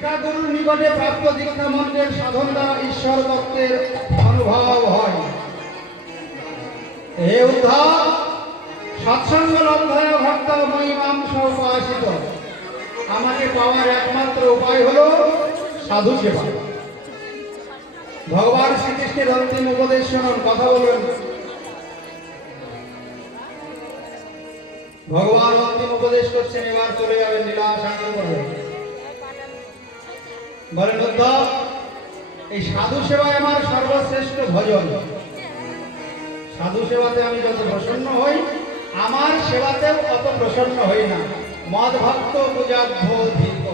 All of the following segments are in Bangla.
শিক্ষাগুরুর নিকটে প্রাপ্ত দীক্ষা মন্ত্রের সাধন দ্বারা ঈশ্বর তত্ত্বের অনুভব হয়। হে উদ্ধব, সৎসঙ্গ লব্ধয়া ভক্ত মহিমাংস উপাসিত। আমাকে পাওয়ার একমাত্র উপায় হলো সাধু সেবা। ভগবান শ্রীকৃষ্ণের অন্তিম উপদেশ শুনুন, কথা বলবেন। ভগবান অন্তিম উপদেশ করছেন, এবার চলে যাবেন, লীলা সাঙ্গ করবেন। বলেন, উদ্ধব, এই সাধু সেবায় আমার সর্বশ্রেষ্ঠ ভজন। সাধু সেবাতে আমি যত প্রসন্ন হই, আমার সেবাতেও অত প্রসন্ন হই না। মদ ভক্ত পূজাভ্য ধীর্ঘ।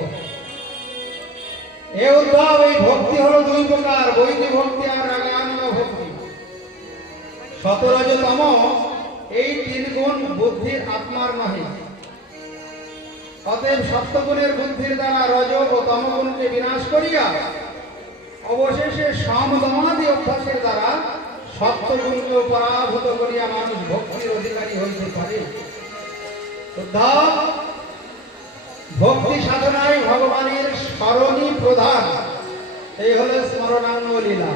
এ উদ্ধব, এই ভক্তি হলো দুই প্রকার, বৈদিক ভক্তি আর রাগানুগ ভক্তি। সতরজতম এই তিন গুণ বুদ্ধির আত্মার নহে। অতএব সপ্তগুণের বুদ্ধির দ্বারা রজ ও তমগুণকে বিনাশ করিয়া অবশেষে সমদমাদি অভ্যাসের দ্বারা সপ্তগুণকে পরাভূত করিয়া মানুষ ভক্তির অধিকারী হইতে পারে। উদ্ধব, ভক্তি সাধনায় ভগবানের স্মরণই প্রধান। এই হলো স্মরণাঙ্গ লীলা।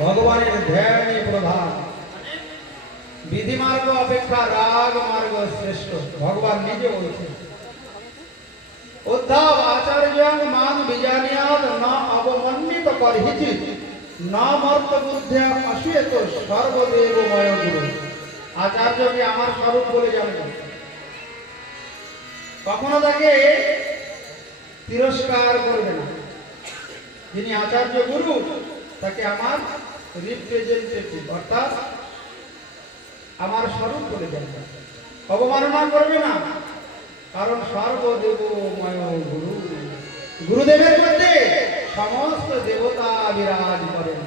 ভগবানের ধ্যানই প্রধান। বিধি মার্গ অপেক্ষা রাগ মার্গ শ্রেষ্ঠ, ভগবান নিজে বলছেন। উদ্ধব, আচার্যং মান বিজানিয়াদ ন অবমন্বিত করহিচিত ন মর্ত বুদ্ধে অশ্বেত সর্বদেবময় গুরু। আচার্যকে আমার স্বরূপ বলে জানবেন, কখনো তাকে তিরস্কার করবে না। যিনি আচার্য গুরু, তাকে আমার রিপ্রেজেন্টেটিভ অর্থাৎ আমার স্বরূপ বলে জানবেন। অবমাননা করবে না, কারণ সর্বদেবময় গুরু। গুরুদেবের মধ্যে সমস্ত দেবতা বিরাজ করেন।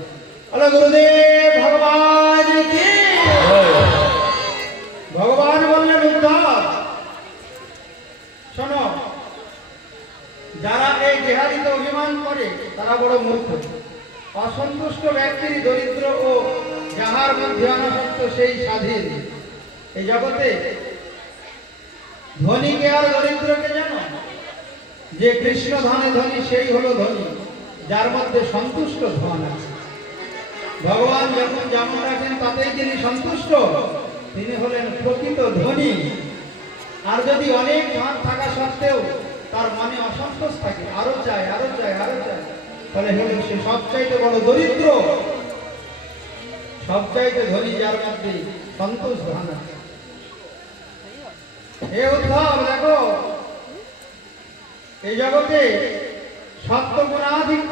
বলো গুরুদেব ভগবান কি। ভগবান বললেন, উদ্ধব শোনো, যারা এই দেহাদিতে অভিমান করে তারা বড় মূর্খ। অসন্তুষ্ট ব্যক্তির দরিদ্র ও যাহার মধ্যে অনাসক্ত সেই স্বাধীন। এই জগতে ধনীকে আর দরিদ্রকে জানো? যে কৃষ্ণ ধনে ধনী সেই হলো ধনী, যার মধ্যে সন্তুষ্ট ধন আছে। ভগবান যখন যেমন রাখেন তাতেই যিনি সন্তুষ্ট, তিনি হলেন প্রকৃত ধনী। আর যদি অনেক ধন থাকা সত্ত্বেও তার মনে অসন্তোষ থাকে, আরো চাই আরো চাই আরো চাই, তাহলে হলেন সে সবচাইতে বড় দরিদ্র। সবচাইতে ধনী যার মধ্যে সন্তোষ ধন আছে। হে উদ্ধব, দেখো এই জগতে সপ্তগুণাধিক্য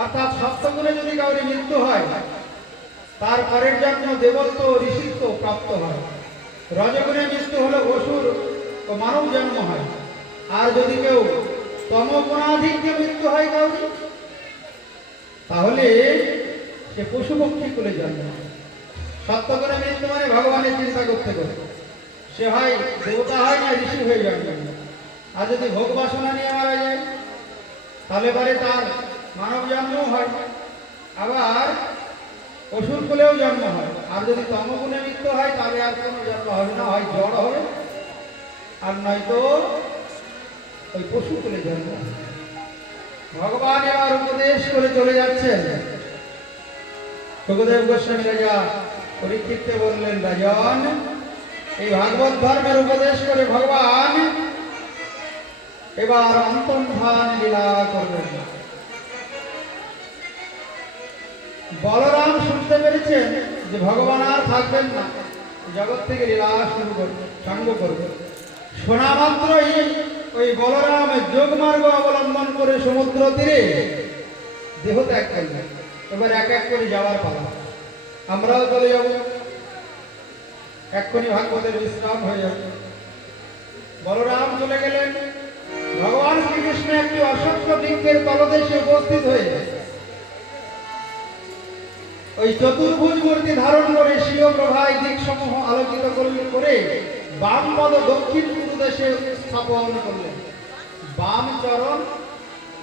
অর্থাৎ সপ্তগুণে যদি কাউরে মৃত্যু হয়, তার পরের জন্ম দেবত্ব ঋষিত্ব প্রাপ্ত হয়। রজগুণে মৃত্যু হলে অসুর ও মানব জন্ম হয়। আর যদি কেউ তমগুণাধিক্যে মৃত্যু হয় কাউরে, তাহলে সে পশু পক্ষী কুলে জন্ম হয়। সপ্তগুণে মৃত্যু মানে ভগবানের চিন্তা করতে করে সে হয় দেবতা হয় না ঋষি হয়ে জন্ম। আর যদি ভোগ বাসনা নিয়ে মারা যায়, তাহলে পরে তার মানব জন্ম হয়, আবার অসুর কুলেও জন্ম হয়। আর যদি তমগুণে মৃত্যু হয়, তাহলে আর কোনো জন্ম হবে না, হয় জড় হবে আর নয়তো ওই পশু কুলে জন্ম। ভগবান এবার উপদেশ করে চলে যাচ্ছেন। সুখদেব গোস্বামী রাজা পরীক্ষিতকে বললেন, রাজন, এই ভাগবত ধর্মের উপদেশ করে ভগবান এবার অন্তর্ধান লীলা করবেন। বলরাম শুনতে পেরেছেন যে ভগবান আর থাকবেন না, জগৎ থেকে লীলা শুরু করবে, সাঙ্গ করবে। শোনা মাত্রই ওই বলরাম যোগমার্গ অবলম্বন করে সমুদ্র তীরে দেহ ত্যাগ করলেন। এবার এক এক করে যাওয়ার পালা। আমরাও চলে যাব, এক্ষুনি ভাগবতের বিশ্রাম হয়ে যাবে। বলরাম চলে গেলেন। ভগবান শ্রীকৃষ্ণ একটি অশ্বত্থ বৃক্ষের তলদেশে উপস্থিত হয়ে ওই চতুর্ভুজ মূর্তি ধারণ করে স্বীয় প্রভায় দিকসমূহ আলোকিত করে বাম পদ দক্ষিণ পূর্বদেশে স্থাপন করলেন। বাম চরণ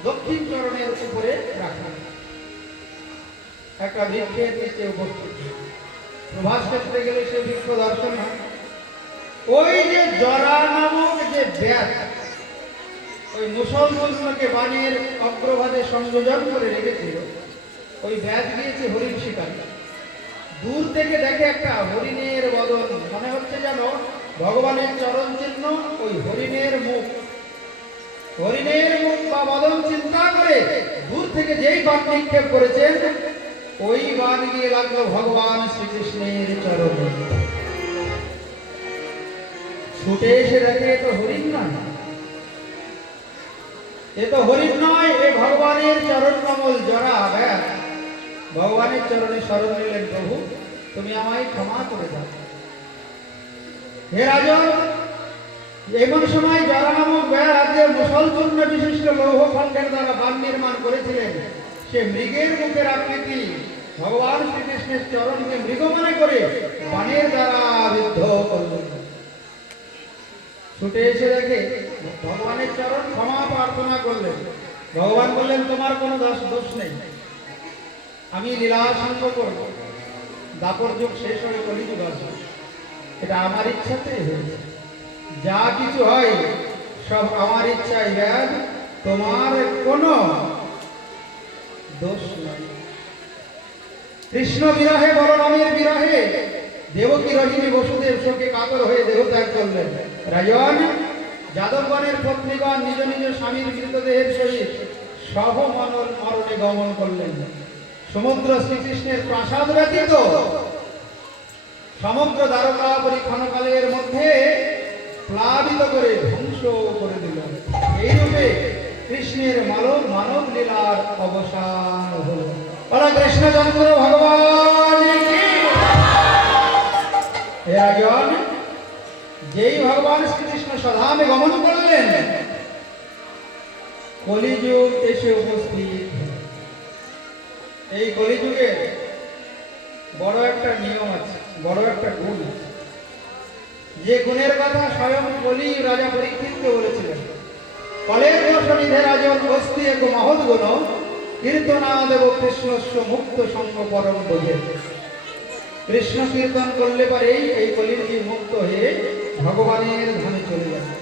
দক্ষিণ চরণের উপরে রাখলেন। একটা বৃক্ষের নিচে উপস্থিত। প্রভাস ক্ষেত্রে গেলে সে বৃক্ষ দর্শন হয়। ওই যে জরা নামক যে ব্যাস, ওই মুসলমানকে বাণীর অগ্রভাগে সংযোজন করে রেখেছিল। ওই ব্যাজ গিয়েছে হরিণ শিকার। দূর থেকে দেখে একটা হরিণের বদন, মনে হচ্ছে যেন ভগবানের চরণ চিহ্ন ওই হরিণের মুখ। হরিণের মুখ বা বদন চিন্তা করে দূর থেকে যেই বাণ নিক্ষেপ করেছেন, ওই বাণ গিয়ে লাগলো ভগবান শ্রীকৃষ্ণের চরণে। ছুটে এসে দেখে এ তো হরিণ নয়, এ তো হরিণ নয়, এ ভগবানের চরণ কমল জরা ব্যাস। ভগবানের চরণে শরণ নিলেন, প্রভু তুমি আমায় ক্ষমা করে দাও। হে রাজন, এমন সময় জরা নামক ব্যাস যে মুসলচূর্ণ বিশিষ্ট লৌহখণ্ডের দ্বারা বাণ নির্মাণ করেছিলেন, সে মৃগের মুখের আকৃতি ভগবান শ্রীকৃষ্ণের চরণকে মৃগ মনে করে বাণের দ্বারা বিদ্ধ করলেন। ছুটে এসে দেখে ভগবানের চরণ ক্ষমা প্রার্থনা করলেন। ভগবান বললেন, তোমার কোনো দোষ নেই, আমি লীলা সাঙ্গ করব। দাপর যুগ শেষ হয়ে কলিযুগ আসবে, এটা আমার ইচ্ছাতেই হয়েছে। যা কিছু হয় সব আমার ইচ্ছাই, ব্যাস তোমার কোনো দোষ নেই। কৃষ্ণ বিরহে, বলরামের বিরহে দেবকী রহিনী বসুদেব শোকে কাতর হয়ে দেহত্যাগ করলেন। রাজন, যাদবগণের পত্নীগণ নিজ নিজ স্বামীর মৃতদেহের সহিত সহ মরণে গমন করলেন। সমুদ্র শ্রীকৃষ্ণের প্রাসাদ ব্যতীত সমগ্র দ্বারকাপুরী ক্ষণকালের মধ্যে প্লাবিত করে ধ্বংস করে দিল। এইরূপে কৃষ্ণের মানব লীলার অবসান হল। বলা কৃষ্ণচন্দ্র ভগবান কি। হে রাজন, যেই ভগবান শ্রীকৃষ্ণ স্বধামে গমন করলেন, কলিযুগ এসে উপস্থিত। এই কলিযুগে বড় একটা নিয়ম আছে, বড় একটা গুণ আছে, যে গুণের কথা স্বয়ং কলি রাজা পরীক্ষিতকে বলেছিলেন। কলের দর্শনিধে রাজন অস্তি এক মহৎ গুণ, কীর্তনা দেব কৃষ্ণস্ব মুক্ত সঙ্গ পরম বোঝে। কৃষ্ণ কীর্তন করলে পরেই এই কলির জীব মুক্ত হয়ে ভগবানের ধামে চলে যাবে।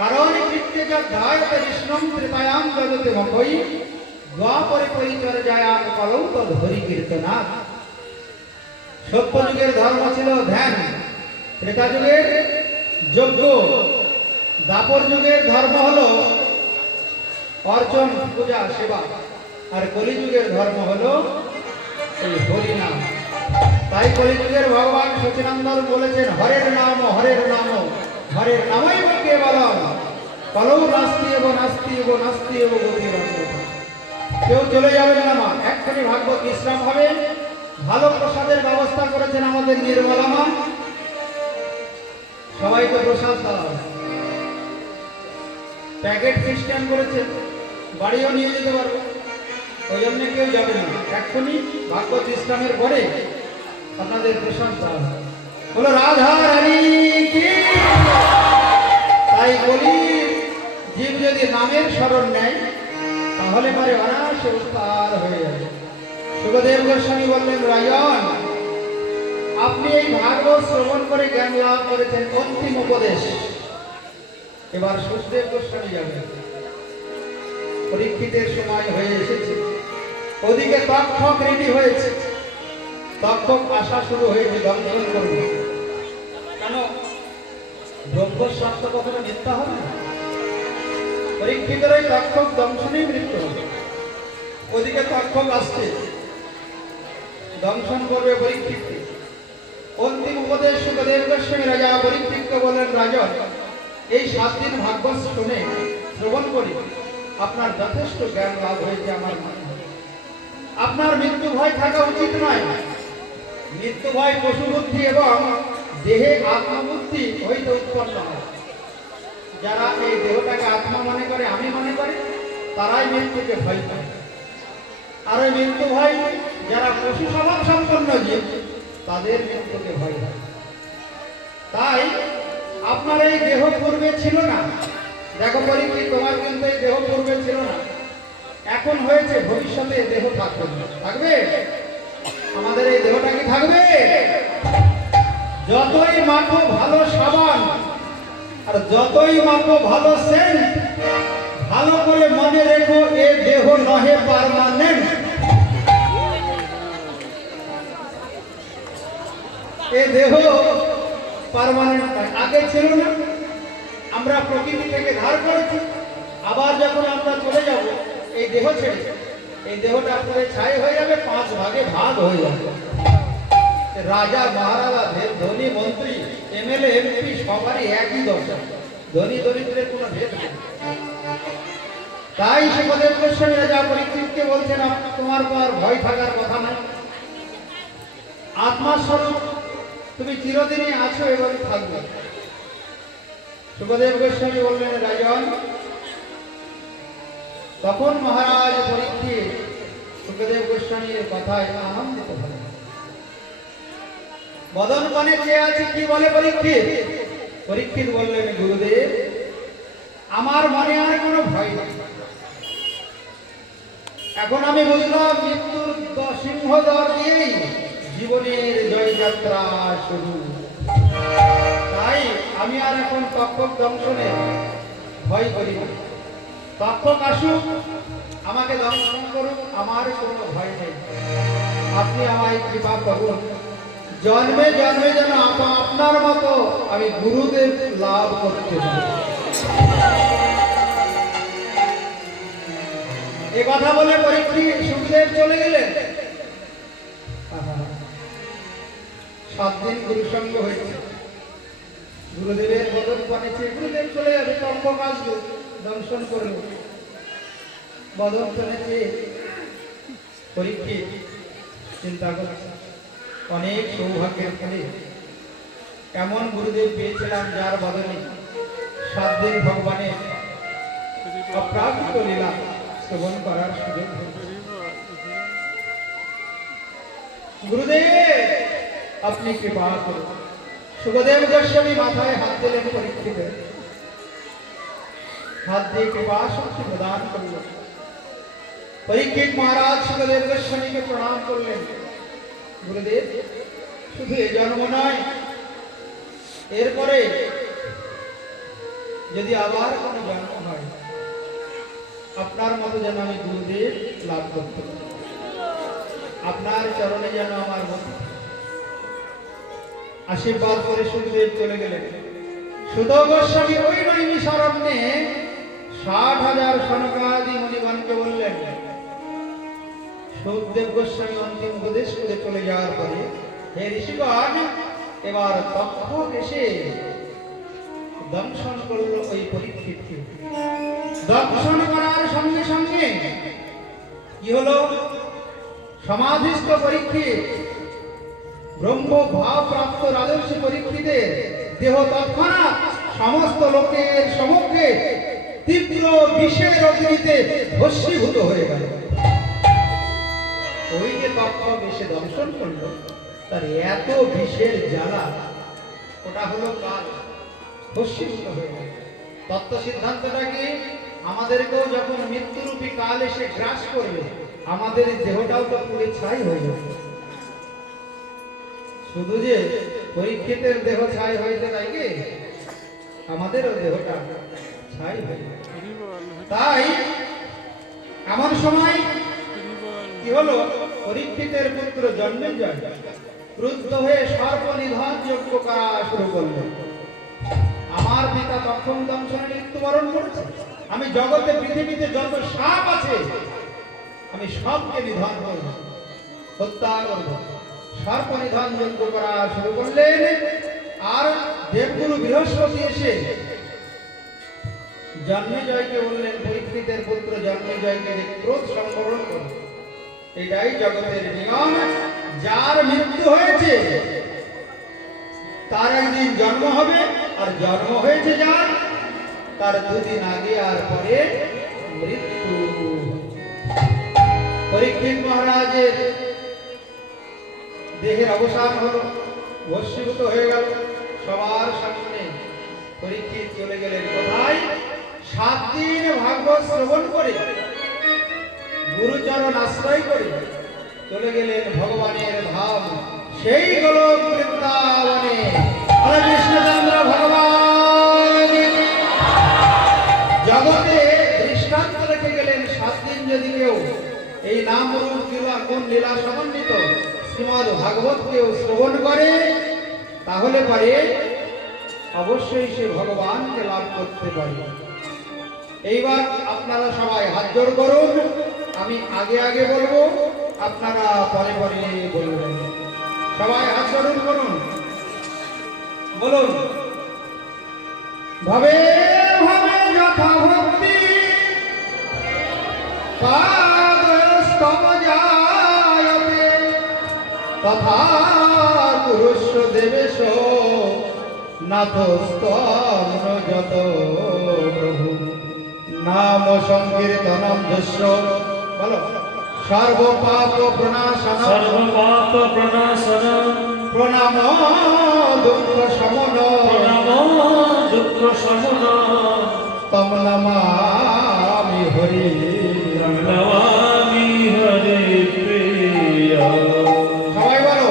কারণ কৃত্যে যদ্ধায় বিষ্ণুম কৃপায়াম জগতে মকই দ্বাপরে পরিচর্যায়াম কলৌ তদ হরি কীর্তনাৎ। সত্যযুগের ধর্ম ছিল ধ্যান, ত্রেতা যুগের যজ্ঞ, দাপর যুগের ধর্ম হলো অর্চন, পূজা, সেবা, আর কলিযুগের ধর্ম হলো এই হরিনাম। তাই কলিযুগের ভগবান সচিনন্দন বলেছেন, হরের নাম হরের নাম হরের নামই কেবলম কলৌ নাস্তি এব নাস্তি এব নাস্তি এব গতির অন্যথা। কেউ চলে যাবেন না মা, এক্ষুনি ভাগবত বিশ্রাম হবে। ভালো প্রসাদের ব্যবস্থা করেছেন আমাদের নির্মলা মা, সবাইকে প্রসাদ দেওয়া, প্যাকেট সিস্টেম করেছেন, বাড়িও নিয়ে যেতে পারবো, ওই জন্য কেউ যাবে না। এক্ষুনি ভাগবত বিশ্রামের পরে আপনাদের প্রসাদ দেওয়া বলো রাধা রানী কি। তাই বলি, জীব যদি নামের স্মরণ নেয় তাহলে পরে অনায়াসে উদ্ধার হয়ে যাবে। সুখদেব গোস্বামী বললেন, রাজন, আপনি এই ভাগবত শ্রবণ করে জ্ঞান লাভ করেছেন, অন্তিম উপদেশ। এবার সুখদেব গোস্বামী যাবেন, পরীক্ষিতের সময় হয়ে এসেছে। ওদিকে তক্ষক রেডি হয়েছে, তক্ষক আসা শুরু হয়েছে, দংশন করবে। কেন ব্রহ্ম সত্য কখনো মিথ্যা হবে না? পরীক্ষিতের ওই তক্ষক দংশনেই মৃত্যু হবে। ওদিকে তক্ষক আসছে, দংশন করবে পরীক্ষিতকে। অন্তিম উপদেশ সুখদেব গোস্বামী রাজা পরীক্ষিতকে বলেন, রাজন, এই 7 দিন ভাগবত শুনে শ্রবণ করি আপনার যথেষ্ট জ্ঞান লাভ হয়েছে। আমার মনে হয় আপনার মৃত্যু ভয় থাকা উচিত নয়। মৃত্যু ভয় পশু বুদ্ধি এবং দেহে আত্মবুদ্ধি হইতে উৎপন্ন হয়। যারা এই দেহটাকে আত্মা মনে করে, আমি মনে করি, তারাই মৃত্যুকে ভয় পায়। আর ওই মৃত্যু ভয় যারা পশু স্বভাব সম্পন্ন জীব, তাদের মৃত্যুকে ভয় হয়। তাই আপনার এই দেহ পূর্বে ছিল না। দেখো পরীক্ষিত, তোমার কিন্তু এই দেহ পূর্বে ছিল না, এখন হয়েছে, ভবিষ্যতে দেহ থাকবে না। থাকবে? আমাদের এই দেহটা কি থাকবে? যতই মাখো ভালো সাবান আর যতই মাখো ভালো সেন্ট, ভালো করে মনে রেখো, এ দেহ নহে পার্মানেন্ট। এ দেহ পার্মানেন্ট নয়। আগে ছিল না, আমরা প্রকৃতি থেকে ধার করেছি, আবার যখন আমরা চলে যাব এই দেহ ছেড়ে, এই দেহটা পুরো ছাই হয়ে যাবে, 5 ভাগে ভাগ হয়ে যাবে। রাজা মহারাজা ধনী মন্ত্রী এমএলএ এমপি সবারই একই দশা, ধনী দরিদ্রের কোনো ভেদ নেই। তাই সুখদেব গোস্বামী রাজা পরীক্ষিতকে বলছেন, তোমার পর ভয় থাকার কথা নয়, আত্মাস্বরূপ তুমি চিরদিনই আছো এবং থাকবে। সুখদেব গোস্বামী বললেন, রাজন। তখন মহারাজ পরীক্ষিত সুখদেব গোস্বামীর কথায় আনন্দিত হলেন। বদন পানে চেয়ে আছে, কি বলে পরীক্ষিত? পরীক্ষিত বললেন, গুরুদেব, আমার মনে আর কোনো ভয় নেই। এখন আমি বুঝলাম মৃত্যুর সিংহদ্বার দিয়েই জীবনের জয়যাত্রা শুরু। তাই আমি আর এখন তক্ষক দংশনে ভয় করি না। তক্ষক আসুক, আমাকে দংশন করুক, আমার কোনো ভয় নেই। আপনি আমায় কৃপা করুন, জন্মে জন্মে যেন আপনার মতো আমি গুরুদেব লাভ করতে পারি। এ কথা বলে পরীক্ষিত সুখদেব চলে গেলেন। 7 দিন গুরুসঙ্গ হয়েছে, গুরুদেবের বদন পানেছে, গুরুদেব চলে যাবে, তক্ষক আসবে, দংশন করবে। বদন পানেছে পরীক্ষিত চিন্তা করছে, অনেক সৌভাগ্যের ফলে এমন গুরুদেব পেয়েছিলাম যার বদনে 7 দিন ভগবানের অপ্রাকৃত লীলা শ্রবণ করার সুযোগ হয়েছে। গুরুদেব আপনি কৃপা করুন। সুখদেব গোস্বামী মাথায় হাত দিলেন পরীক্ষিতের, হাত দিয়ে কৃপা শক্তি প্রদান করলেন। পরীক্ষিত মহারাজ সুখদেব গোস্বামীকে প্রণাম করলেন। গুরুদেব, শুধু এই জন্ম নয়, এরপরে যদি আবার কোনো জন্ম হয়, আপনার মতো যেন আমি গুরুদেব লাভ করতে পারি, আপনার চরণে যেন আমার মত। আশীর্বাদ করে সুখদেব চলে গেলেন। সুত গোস্বামী ওই নৈমিষারণ্যে 60,000 সনকাদি মুনিগণকে বললেন। সুখদেব গোস্বামী অন্তিম উপদেশ করে চলে যাওয়ার পরে, হে ঋষিগণ, এবার তক্ষক এসে দংশন করল ওই পরীক্ষিতকে। দংশন করার সঙ্গে সঙ্গে কি হলো? সমাধিস্থ পরীক্ষিত, ব্রহ্ম ভাব প্রাপ্ত রাজর্ষি পরীক্ষিতের দেহ তৎক্ষণাৎ সমস্ত লোকের সম্মুখে তীব্র বিষের অগ্নিতে ভস্মীভূত হয়ে গেল। ওই যে তক্ষক এসে দংশন করলো, তার এত বিষের জ্বালা, ওটা হলো কাল, ভস্মীভূত হয়ে গেল। তত্ত্ব সিদ্ধান্তটা কি? আমাদেরকেও যখন মৃত্যুরূপী কাল এসে গ্রাস করবে, আমাদের দেহটাও তো পুরো ছাই হয়ে যাবে। শুধু যে পরীক্ষিতের দেহ ছাই হয়েছে তাই কি, আমাদেরও দেহটা ছাই হয়ে যাবে। তাই এমন সময় কি হলো? পরীক্ষিতের পুত্র জন্মেজয় ক্রুদ্ধ হয়ে সর্প নিধন যজ্ঞ করা শুরু করল। আমার পিতা তখন দংশনে মৃত্যুবরণ করেছে, আমি জগতে পৃথিবীতে যত সাপ আছে আমি সবকে নিধন করব, হত্যা করব। সর্প নিধন যজ্ঞ করা শুরু করলেন। আর দেবগুরু বৃহস্পতি এসে জন্মেজয়কে বললেন, পরীক্ষিতের পুত্র জন্মেজয়কে ক্রোধ সংবরণ করো। এটাই জগতের নিয়ম। যার মৃত্যু হয়েছে তার একদিন জন্ম হবে, আর জন্ম হয়েছে যার, তার 2 দিন আগে আর পরে মৃত্যু। পরীক্ষিত মহারাজের দেহের অবসান হলো, ভস্মীভূত হয়ে গেল। সবার সামনে পরীক্ষিত চলে গেলেন কোথায়? 7 দিন ভাগবত শ্রবণ করে, গুরুচরণ আশ্রয় করে চলে গেলেন ভগবানের ধাম, সেই গোলক বৃন্দাবনে। হরে কৃষ্ণচন্দ্র ভগবান। জগতে নাম রূপ কোন লীলা সমন্বিত শ্রীমদ্ ভাগবতকে শ্রবণ করে, তাহলে পরে অবশ্যই সে ভগবানকে লাভ করতে পারে। এইবার আপনারা সবাই হাত জোড় করুন, আমি আগে আগে বলবো, আপনারা পরে পরে বলবেন। সবাই হাত জোড়ুন, বলুন বলুন। ভবে ভবে যথা ভক্তি পাদস্তব জায়তে তথা পুরুষ দেবেশ নাথস্তম যত প্রভু নাম সংকীর্তনম যস্য বলো সর্ব পাপ প্রণাশনম প্রণাম দুঃখ শমন তম নমামি হরি সবাই বলো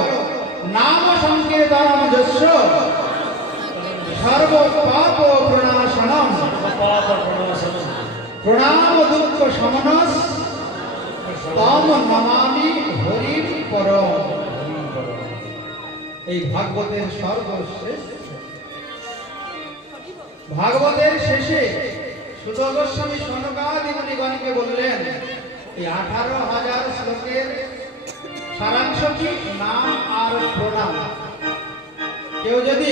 নাম সংকীর্তনম যস্য সর্ব পাপ প্রণাশনম প্রণাম দুঃখ শমনস তম নমামি হরি পরম। এই ভাগবতের সর্বশেষ ভাগবতের শেষে সুত গোস্বামী সনকাদি মুনিগণকে বললেন, এই 18,000 শ্লোকের সারাংশ কি? নাম আর প্রণাম। কেউ যদি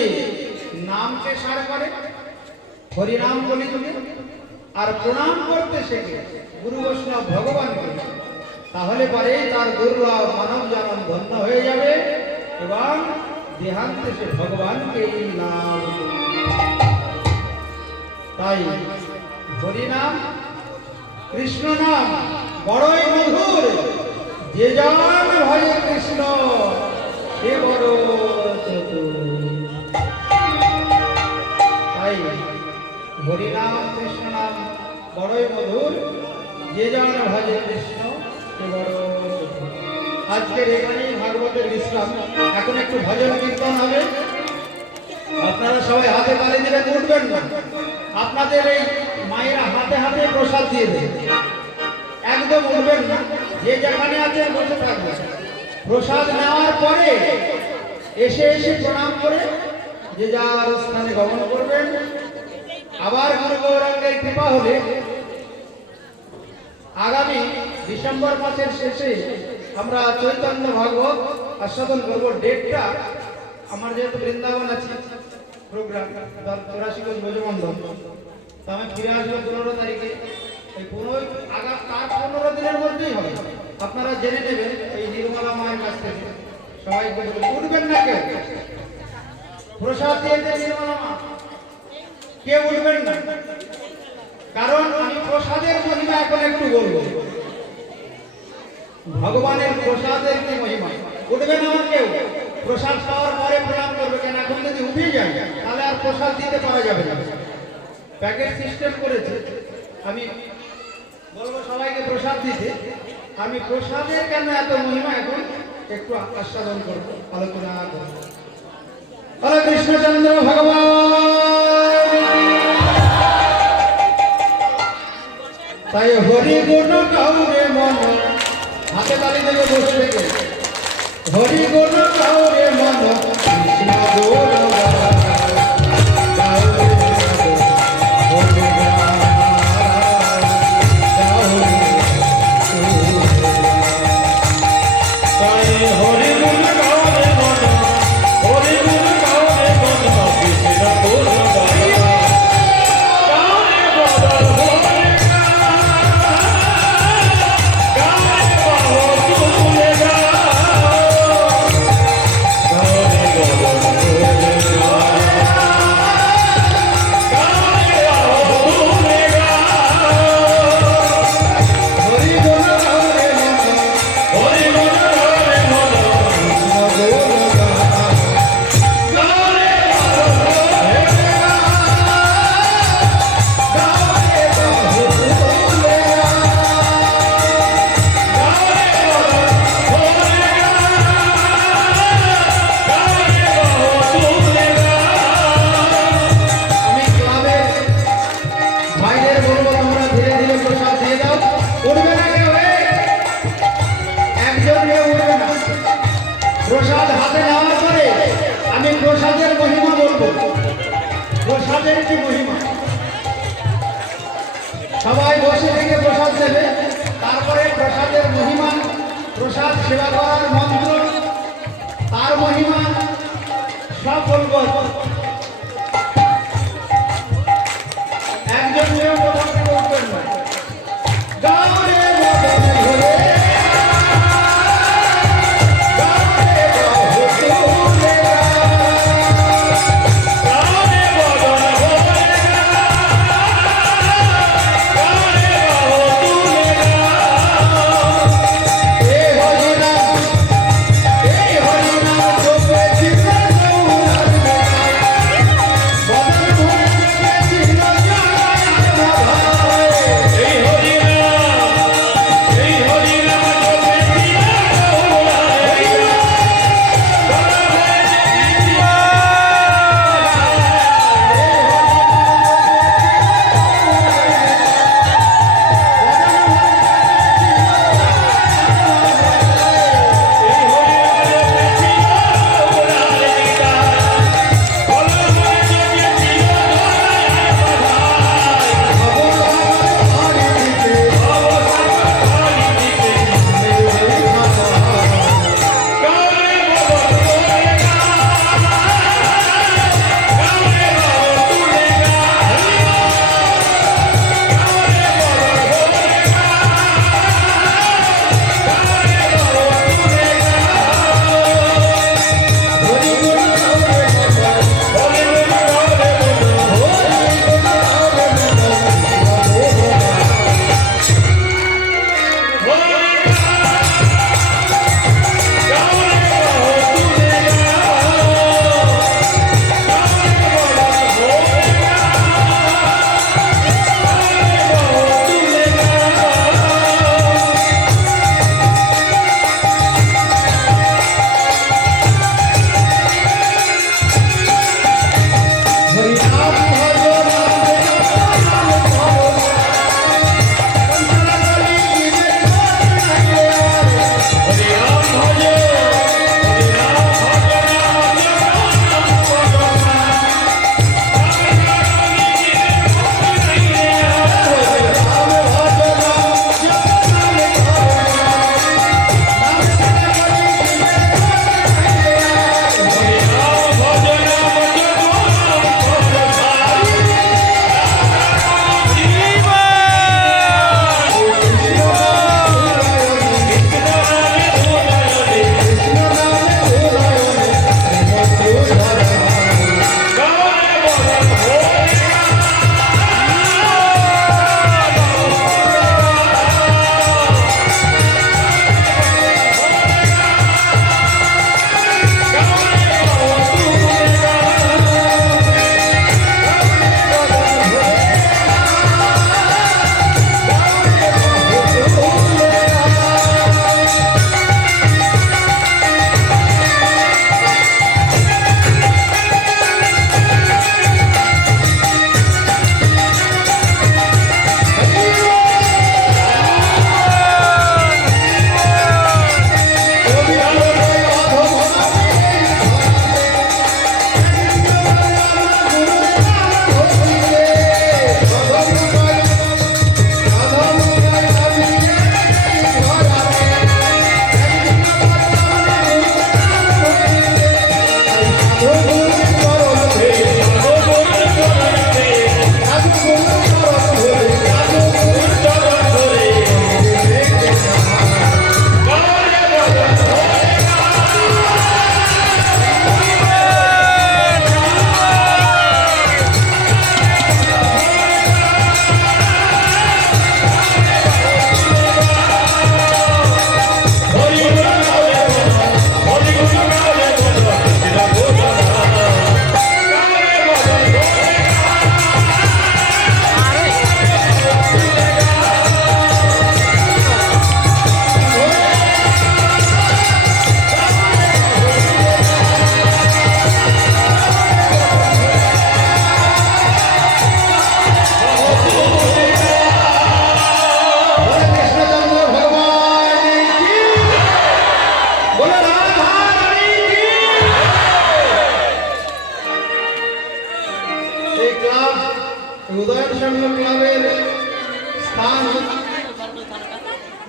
নামকে সার করে, হরিনাম বলি তুমি, আর প্রণাম করতে শেখে গুরু বৈষ্ণব ভগবানকে, তাহলে পরে তার দুর্লভ মানব জন্ম ধন্য হয়ে যাবে এবং দেহান্তে সে ভগবানকে লাভ। তাই হরিনাম কৃষ্ণ নাম বড়ই মধুর, যে জন ভজে কৃষ্ণ সে বড় চতুর। তাই হরিনাম কৃষ্ণ নাম বড়ই মধুর, যে জন ভজে কৃষ্ণ সে বড় চতুর। আজকের এখানেই ভাগবতের বিশ্রাম। এখন একটু ভজন কীর্তন হবে, আপনারা সবাই হাতে তালি দিবেন, উঠবেন না। আপনাদের এই মায়েরা হাতে হাতে প্রসাদ দিয়ে দেবে, একদম উঠবেন না, যে যেখানে আছেন বসে থাকবেন। প্রসাদ নেওয়ার পরে এসে এসে প্রণাম করে যে যার স্থানে গমন করবেন। আবার গুরু গৌরাঙ্গের কৃপা হলে আগামী ডিসেম্বর মাসের শেষে আমরা চৈতন্য ভাগবত আস্বাদন করবো। ডেটটা আমার যেহেতু বৃন্দাবন আছে প্রোগ্রাম 84 কোষ ব্রজমন্ডল, তো আমি ফিরে আসবো 15 তারিখে। এই 15 দিনের মধ্যেই হবে, আপনারা জেনে নেবেন এই নির্মলা মায়ের কাছ থেকে। সবাই উঠবেন না, কেউ প্রসাদ দিয়ে দেন নির্মলা মা, কেউ উঠবেন না, কারণ আমি প্রসাদের মহিমা এখন একটু বলবো। ভগবানের প্রসাদের কি মহিমা, উঠবে না আমার কেউ। প্রসাদ পাওয়ার পরে প্রণাম করবে, কেন এখন যদি উঠে যায় তাহলে আর প্রসাদ দিতে পারা যাবে না। প্যাকেট সিস্টেম করেছে, আমি বলবো সবাইকে প্রসাদ দিতে। আমি প্রসাদের কেন এত মহিমা এখন একটু আস্বাদন করবো, আলোচনা করবো। হরে কৃষ্ণচন্দ্র ভগবান, তাই হরি গুণ কাউরে মন, হাতে তালি দেবে বসে থেকে। হরি গুণ কাউরে মন কৃষ্ণ গুণ প্রসাদ হাতে নেওয়ার পরে আমি প্রসাদের মহিমা বলবো। প্রসাদের কি মহিমা? সবাই বসে থেকে প্রসাদ দেবে, তারপরে প্রসাদের মহিমা, প্রসাদ সেবা করার মন্ত্র, তার মহিমা সব বলবো। একজন কেউ কোথাও থেকে উঠবেন না। গানে মদন ধরে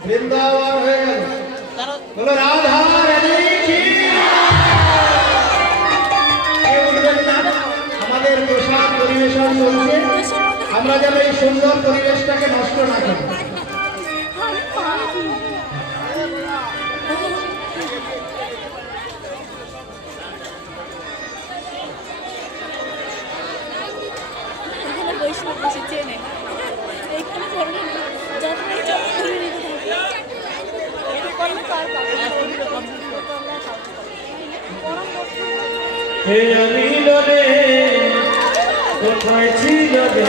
বৃন্দাবন হয়ে গেল। বলো রাধা রানী কি? কেউ উঠবেন না? আমাদের প্রসাদ পরিবেশন চলছে, আমরা যেন এই সুন্দর পরিবেশটাকে নষ্ট না করি। বৈষ্ণব বেশি চেনে এইখানে ধরনের যতই যত ধরে নিতে থাকি করলে তার কোথায় ছিল রে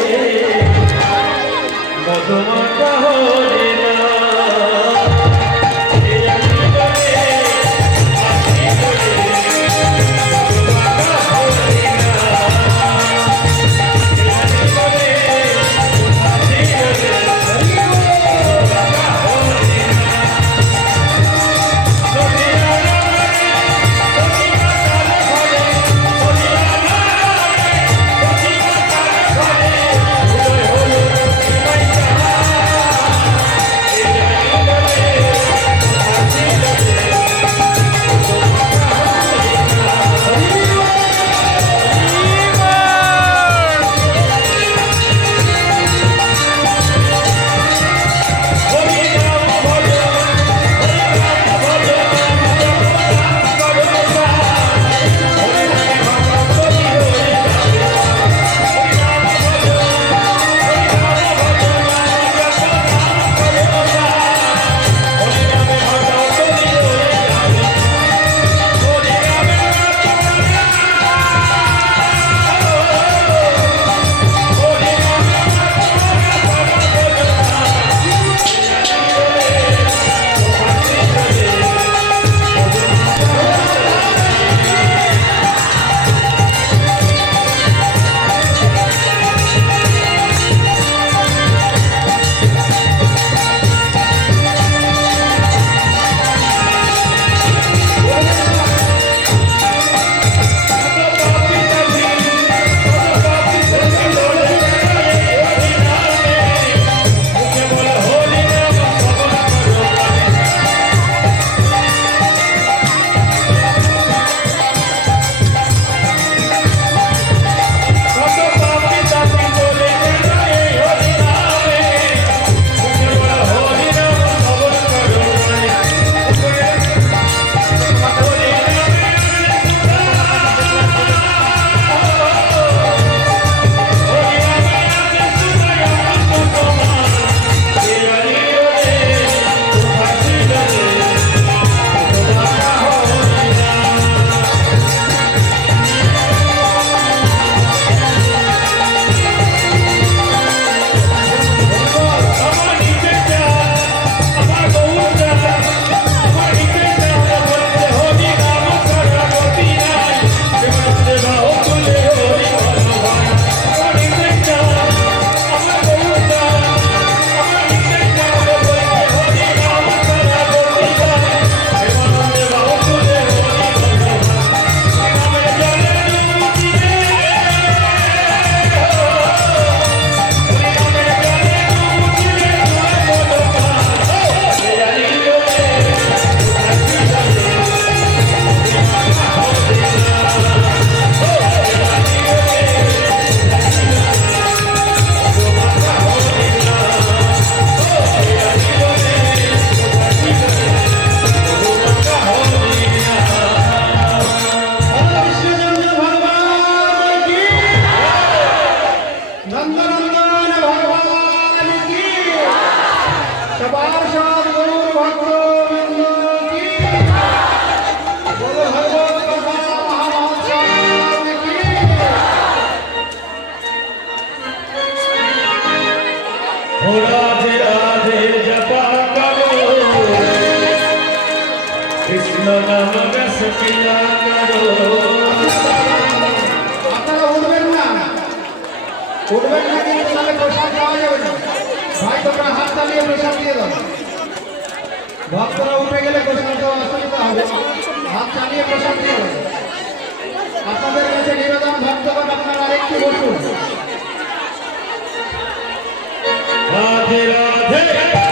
মধুমাতা হরে না राधे राधे जपा करो कृष्ण नाम रस पिया करो। আপনারা উঠবেন না, উঠবেন না, কিন্তু তাহলে প্রসাদ পাওয়া যাবে না। ভাই তোমরা হাত চালিয়ে প্রসাদ দিয়ে দাও। ভক্তরা উঠে গেলে প্রসাদ দেওয়া অসুবিধা হবে, হাত চালিয়ে প্রসাদ দিয়ে দাও। আপনাদের কাছে নিবেদন, ভক্তগণ আপনারা আরেকটু বসুন। राधे राधे